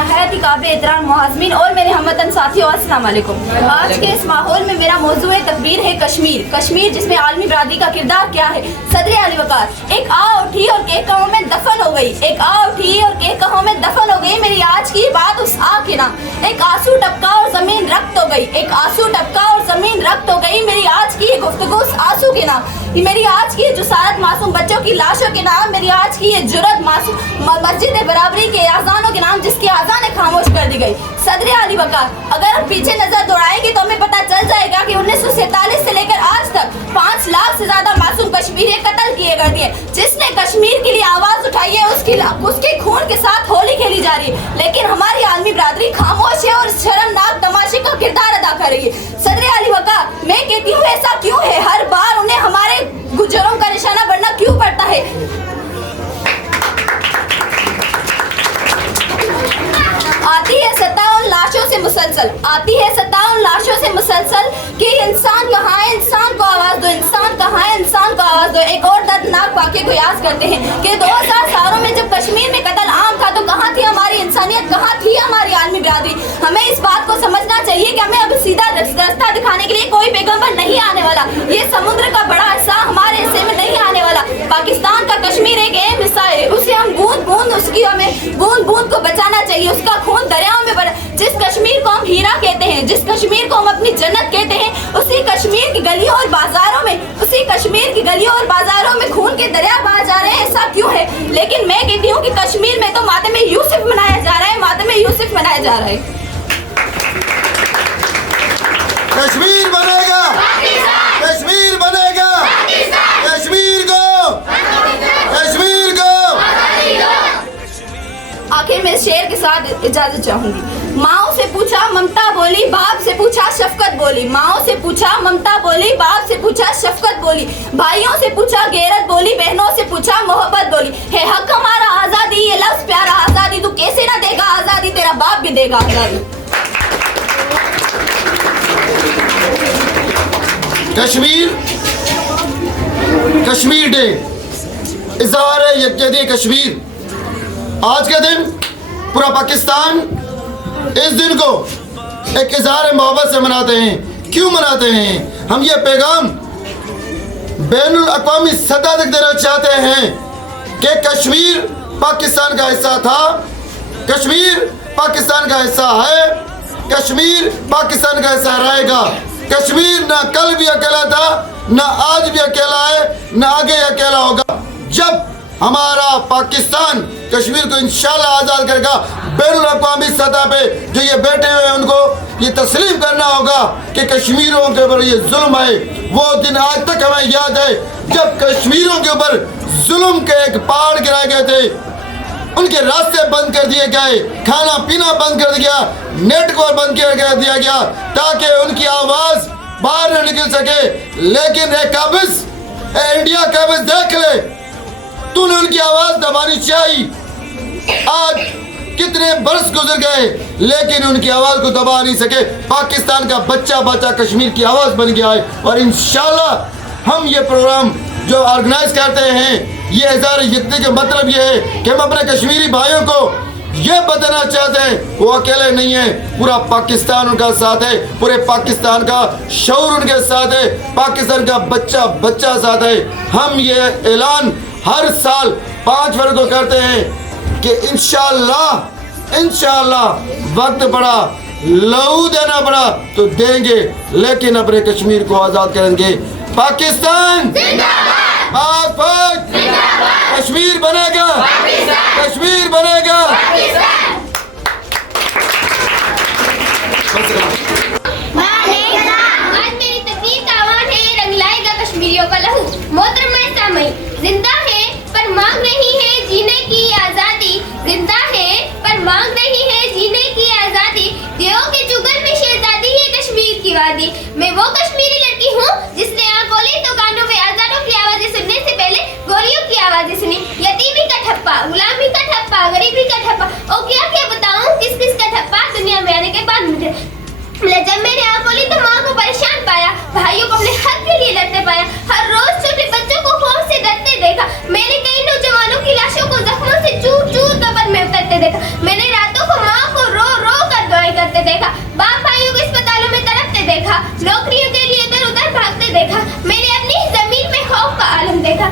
नहायत ही काबिल एहतराम मुआज़मीन और मेरे हमवतन साथियों, अस्सलाम वालेकुम। आज के इस माहौल में मेरा मौजूद तकबीर है कश्मीर। कश्मीर जिसमें आलमी बरादरी का किरदार क्या है। सदर आली वक़ार एक आ उठी और के कहों में दफन हो गई, एक आ उठी और के कहों में दफन हो गई। मेरी आज की बात उस आ के नाम। एक आंसू टपका और जमीन रक्त हो गई, एक आंसू टपका और जमीन रक्त हो गई। मेरी आज की गुफ्तगू उस आंसू के नाम। मेरी आज की जुसारत मासूम बच्चों की लाशों के नाम। मेरी आज की ये जुर्रत मासूम मस्जिद बराबरी के आजानों के नाम, जिसकी आजान खामोश कर दी गई। सदर आली वक़ार अगर हम पीछे नजर दौड़ाएंगे तो हमें पता चल जाएगा कि 1947 से लेकर आज तक 5 लाख से ज्यादा मासूम कश्मीरी कत्ल किए गए दिए। जिसने कश्मीर के लिए आवाज उठाई है उसके खून के साथ होली खेली जा रही है, लेकिन हमारी आलमी बरादरी खामोश है और शर्मनाक तमाशे का किरदार अदा कर रही है। सदर आली वक़ार मैं कहती हूँ ऐसा क्यों है, हर बार उन्हें हमारे गुजरों का निशाना बनना क्यों पड़ता है। आती है 57 लाशों से मुसलसल, आती है 57 लाशों से मुसलसल कि इंसान कहाँ है, इंसान को आवाज दो, इंसान कहाँ है, इंसान को आवाज दो। एक और दर्दनाक वाक़े को याद करते हैं कि 2000 सालों में जब कश्मीर में कत्ल आम था तो कहाँ थी हमारी इंसानियत, कहाँ थी हमारी आलमी बरादरी। हमें इस बात को समझना चाहिए कि हमें अब सीधा रास्ता दिखाने के लिए कोई पैगंबर नहीं आने वाला। ये समुद्र का बड़ा हिस्सा हमारे हिस्से में नहीं आने वाला। पाकिस्तान का कश्मीर एक अहम हिस्सा है, उसे हम बूंद बूंद को बचाना चाहिए। उसका खून दरियाओं में बड़ा। जिस कश्मीर को हम हीरा कहते हैं, जिस कश्मीर को हम अपनी जन्नत कहते हैं, उसी कश्मीर की गलियों और बाजारों में खून के दरिया बहा जा रहे हैं। ऐसा क्यों है? लेकिन मैं कहती हूँ कि कश्मीर में तो मातमे यूसुफ मनाया जा रहा है, मातमे यूसुफ मनाया जा रहा है। कश्मीर बनेगा, कश्मीर बनेगा, कश्मीर को आखिर में शेर के साथ इजाजत चाहूंगी। माओ से पूछा ममता बोली, बाप से पूछा शफकत बोली। माओ से पूछा ममता बोली, बाप से पूछा शफकत बोली। भाइयों से पूछा गैरत बोली, बहनों से पूछा मोहब्बत बोली। है हक हमारा आजादी, ये लफ्ज प्यारा आजादी, तू कैसे ना देगा आजादी, तेरा बाप भी देगा आजादी। कश्मीर डे, इज़हार यकजहती कश्मीर। आज के दिन पूरा पाकिस्तान इस दिन को एक इज़हार मोहब्बत से मनाते हैं। क्यों मनाते हैं? हम ये पैगाम बैनुल अक़वामी सतह तक देना चाहते हैं कि कश्मीर पाकिस्तान का हिस्सा था, कश्मीर पाकिस्तान का हिस्सा है, कश्मीर पाकिस्तान का हिस्सा रहेगा। कश्मीर ना कल भी अकेला था, ना आज भी अकेला है, ना आगे अकेला होगा। जब हमारा पाकिस्तान कश्मीर को इंशाल्लाह आज़ाद करेगा, बैनुल अक़वामी सतह पे जो ये बैठे हुए हैं उनको ये तस्लीम करना होगा कि कश्मीरियों के ऊपर ये जुल्म है। वो दिन आज तक हमें याद है जब कश्मीरियों के ऊपर जुल्म के एक पहाड़ गिराए गए थे, उनके रास्ते बंद कर दिए गए, खाना पीना बंद कर दिया, नेटवर्क बंद कर दिया गया ताकि उनकी आवाज़ बाहर न निकल सके। लेकिन इंडिया काबिज देख ले, तूने उनकी आवाज़ दबानी चाहिए। आज कितने बरस गुजर गए लेकिन उनकी आवाज़ को दबा नहीं सके। पाकिस्तान का बच्चा कश्मीर की आवाज़ बन गया है और इंशाल्लाह हम ये प्रोग्राम जो ऑर्गेनाइज करते हैं, ये इज़हार यकजहती का मतलब ये है कि हम अपने कश्मीरी भाइयों को ये बताना चाहते हैं वो अकेले नहीं है, पूरा पाकिस्तान उनका साथ है, पूरे पाकिस्तान का शऊर उनके साथ है, पाकिस्तान का बच्चा साथ है। हम ये ऐलान हर साल 5 फरवरी को करते हैं कि इंशाल्लाह वक्त पड़ा, लहू देना पड़ा तो देंगे, लेकिन अपने कश्मीर को आज़ाद करेंगे। पाकिस्तान कश्मीर बनेगा, कश्मीर बनेगा। आज मेरी तकदीर का आह्वान है, रंग लाएगा कश्मीरियों का लहू। मोहतरमा सामईन, जिंदा है पर मांग रही है जीने की आजादी, जिंदा है पर मांग रही है जीने की आजादी। देव के जुगल में शहजादी है कश्मीर की वादी। मैं वो कश्मीरी लड़की हूँ जिसने आँख खोली तो कानों में आजादों की आवाजें सुनने से पहले गोरियों की आवाजें सुनी। यतीमी का ठप्पा, गुलामी का ठप्पा, गरीबी का ठप्पा, और क्या बताऊँ किस किस का ठप्पा दुनिया में आने के बाद मुझे। जब मैंने आँख खोली तो माँ को परेशान पाया, भाइयों को अपने हक के लिए लड़ते पाया, हर रोज छोटे बच्चों को खौफ से डरते देखा। मैंने कई नौजवानों की लाशों को जख्मों से चूर चूर कब्र में उतरते देखा। मैंने रातों को माँ को नौकरियों के लिए इधर उधर भागते देखा। मैंने अपनी जमीन में खौफ का आलम देखा।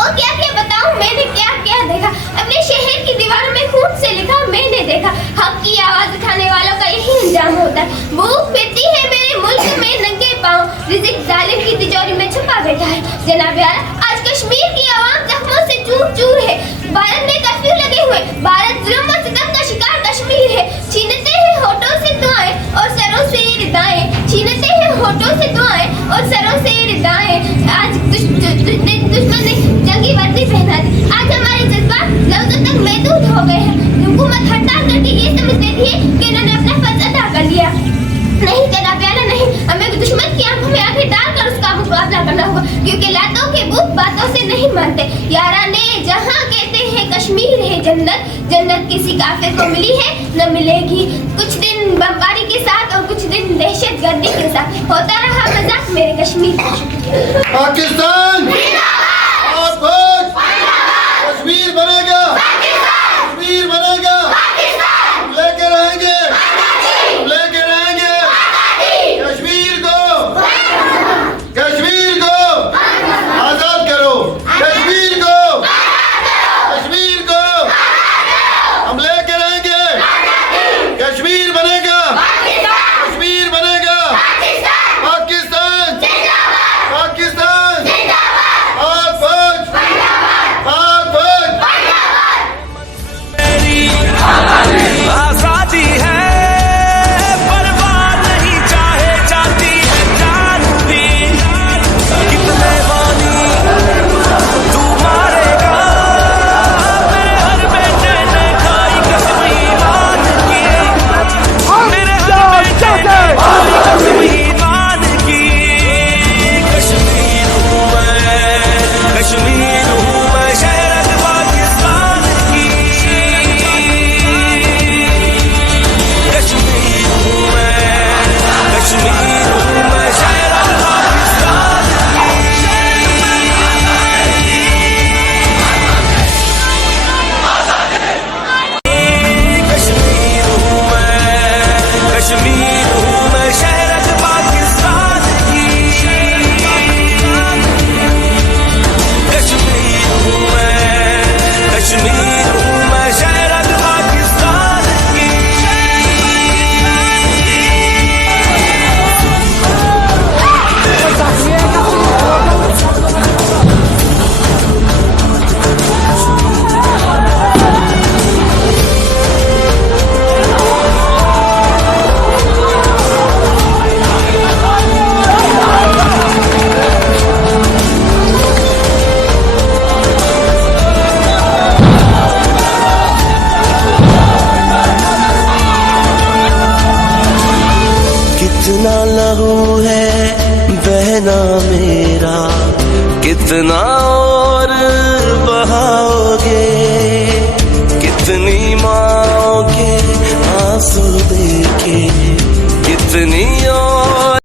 और क्या क्या बताऊं, मैंने क्या क्या देखा। अपने शहर की दीवारों में खून से लिखा मैंने देखा। हक की आवाज उठाने वालों का यही अंजाम होता है। भूख फिरती है मेरे मुल्क में नंगे पांव, रिज़्क जालिम की तिजोरी में छुपा बैठा है। जनाब यार, आज कश्मीर की आवाम जख्मों से चूर चूर है। भारत में कर्फ्यू लगे हुए, भारत जुल्म और सितम का शिकार कश्मीर है। छीनते हैं होठों से दुआएं और सरों से रिदाएं, छीनते हैं होठों से दुआएं और सरों से रिदाएं। आज दुश्मन ने जंगी वर्दी पहना दी। आज हमारे जज्बात लफ्ज़ों तक महदूद हो गए हैं। हुकूमत हड़ताल करके ये समझ लेती है कि इन्होंने अपना फर्ज अदा कर लिया। नहीं जनाब प्यारा, नहीं, हमें दुश्मन की आंखों में आंखें डालकर उसका मुकाबला करना होगा, क्योंकि लातों के भूत बातों से नहीं मानते। याराने जहां कहते हैं कश्मीर है जन्नत, जन्नत किसी काफिर को मिली है न मिलेगी। कुछ दिन बमबारी के साथ और कुछ दिन दहशतगर्दी के साथ होता रहा मजाक मेरे कश्मीर का। पाकिस्तान कश्मीर बनेगा, कश्मीर बनेगा, लेके रहेंगे, लेके रहेंगे कश्मीर को, कश्मीर को आजाद करो, कश्मीर को, कश्मीर को हम लेके रहेंगे। कश्मीर बनेगा, कश्मीर बनेगा, पाकिस्तान, पाकिस्तान, पाक फौज, पाक फौज। आजादी है परवाह नहीं, चाहे जाती है जान भी। कितने वाली तू मारेगा, मेरे हर बेटे ने खाई कसम ईमान की, मेरे हर बेटे ने खाई कसम ईमान की। कश्मीर हूँ मैं, कश्मीर हूँ मैं, शहर पाकिस्तान की। कश्मीर हूँ मैं, कश्मीर हूँ मैं, शहर पाकिस्तान की। कश्मीर हूँ मैं, कश्मीर हूँ मैं, शहर पाकिस्तान की। कश्मीर हूँ मैं, कश्मीर हूँ मैं, शहर पाकिस्तान की। कितना लहू है बहना मेरा, कितना और बहाओगे, कितनी माँ के आंसू देके